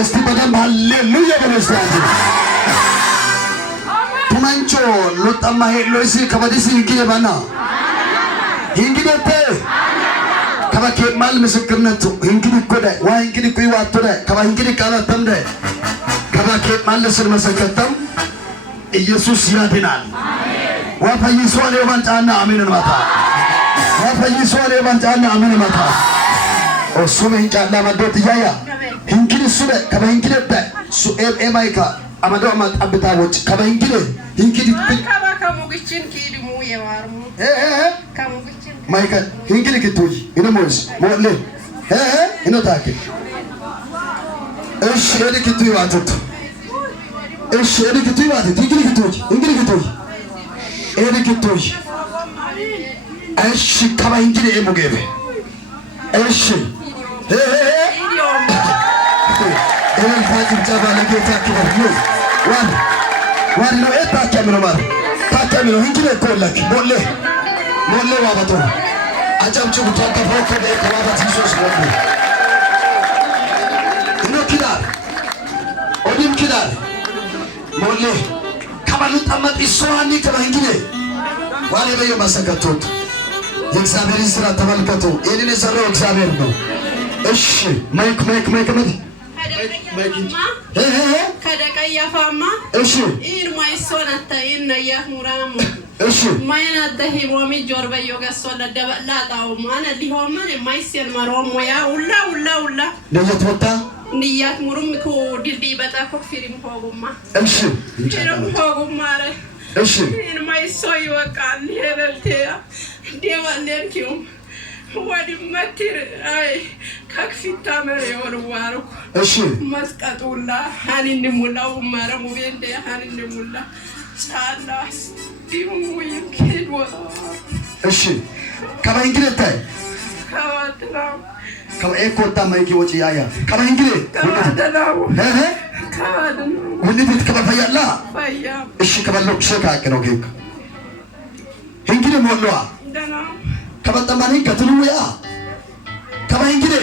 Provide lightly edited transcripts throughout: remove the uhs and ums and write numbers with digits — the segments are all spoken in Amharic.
እስቲ በደንብ ሃሌሉያ በለስታን ቱማንቾ ሎጣማ ሄሎሲ ከበዲሲ ይገባና ይንግደተ ከበከ ማል ምስክርነቱ እንግዲህ ኮዳ ወይ እንግዲህ ቆይ ዋቶዳ ከባ እንግዲህ ቃላተምደ ከበከ ማል ስር መሰከተም ኢየሱስ ያድናል ወፈይሶ ለማንጫና አሜን ማታ ወፈይሶ ለማንጫና አሜን ማታ ኦሱመ እንጫላ ማዶት ያያ እንግዲህ ሱለ ከባ እንግዲህ ሱ ኤማይካ አማዶ አማጣብታዎች ከባ እንግዲህ ከሙግችን ኪድሙ የዋርሙ ከሙግችን ማይከል እንግዲህ ክትውይ ኢነሞስ ሞለ ኢነታከ እሺ እድክቱ ይዋተት እሺ እድክቱ ይዋተት እንግዲህ ክትውይ እድክቱይ እሺ ከባ እንግዲህ ኤሙገበ እሺ ታጅብ ጫባ ለጌታ ክብር ነው ዋን ነው እታከም ነው ማለት ታከም ነው እንግዲህ ኮላክ ሞለ ዋባቶ አጨብጭቡ ተከፈከ ከዋባት ኢየሱስ ወንዱ ኪዳር ኦዲም ኪዳር ሞለ ከማሉ ተመጥ ይሶዋኒ ከባንጊኔ ዋሌ በየ ማሰከቱት የእግዚአብሔርን ስራ ተመልከቱ ይሄንን የሰራው እግዚአብሔር ነው እሺ ማይክ ማለት ከደቀያፋማ እሺ ኢን ማይሶናታ ኢን ያህሙራሙ እሺ ማይናተ ሂሞሚ ጆርበዮ ገሶለ ደበላጣው ማነ ሊሆመን ማይሰን ማሮም ወያ ሁላ ለየት ወጣ ንያት ሙሩም ኮ ድልዲ በጣ ኮፍሪም ሆጉማ እሺ ሆጉማ እሺ ኢን ማይሶይ ወቃል ይበልቴያ ዴዋለንኪው ወድመትር አይ ከክፊታ መሬውን ዋሩ እሺ መስቀጡላ ሃኒን ሙላው ማረሙ ቤንደ ሃኒን ሙላ ጻላስ ዲሙይ ከድዋ እሺ ከማንግለታይ ከዋትላው ከኤኮታ ማይኪ ወጪ ያያ ከማንግለ ከዋትላው ካድን ወንዲት ከበፈያላ ፈያ እሺ ከበለው ሸካቅ ነው ጌክ እንግዲህ ሞላዋ ደና ከበጠማኒ ከትሉያ ከማንግለ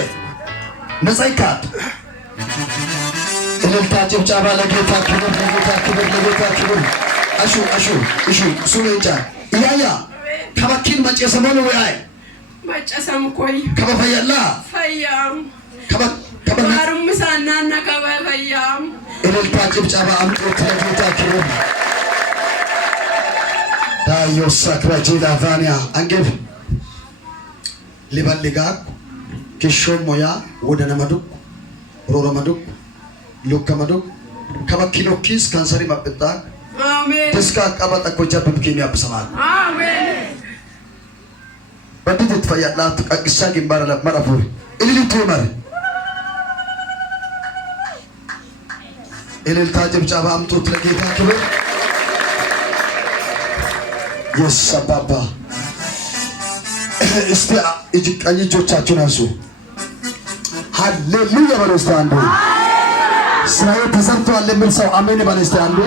ነሳይካት እልልታ ጭብጨባ ለጌታ ክብር አሹ ሱሜንጫ ያያ ከበኪን መጨሰመኑ ወይ መጨሰም ኮይ ከበፈያላ ፈያም ከበማሩም ሳናና ከበፈያም እልልታ ጭብጨባ አምጦት ለጌታ ክብር ዳዮሳ ክራጂላ ቫኒያ አንገብ ሊበልጋ ኪሾም ሞያ ወደነመዱ ሮሮመዱ ሉከመዱ ከበኪሎኪስ ካንሰሪ ማብጣ አሜን ተስካ ቀበጣ ኮጃ በብኪኒ ያብሰማል አሜን በድት ተፈያላት ቀቅሻ ግንባር ለማራፉ እልልቱ ማር እልልታ ጭብጨባ አምጦት ለጌታ ክብር የሰባባ እስቲ እጅቀኝ እጆቻችሁን አንሱ ሃሌሉያ በሉስታ አንዱ ስራዬ ተሰርቷል የሚል ሰው አሜን በሉስታ አንዱ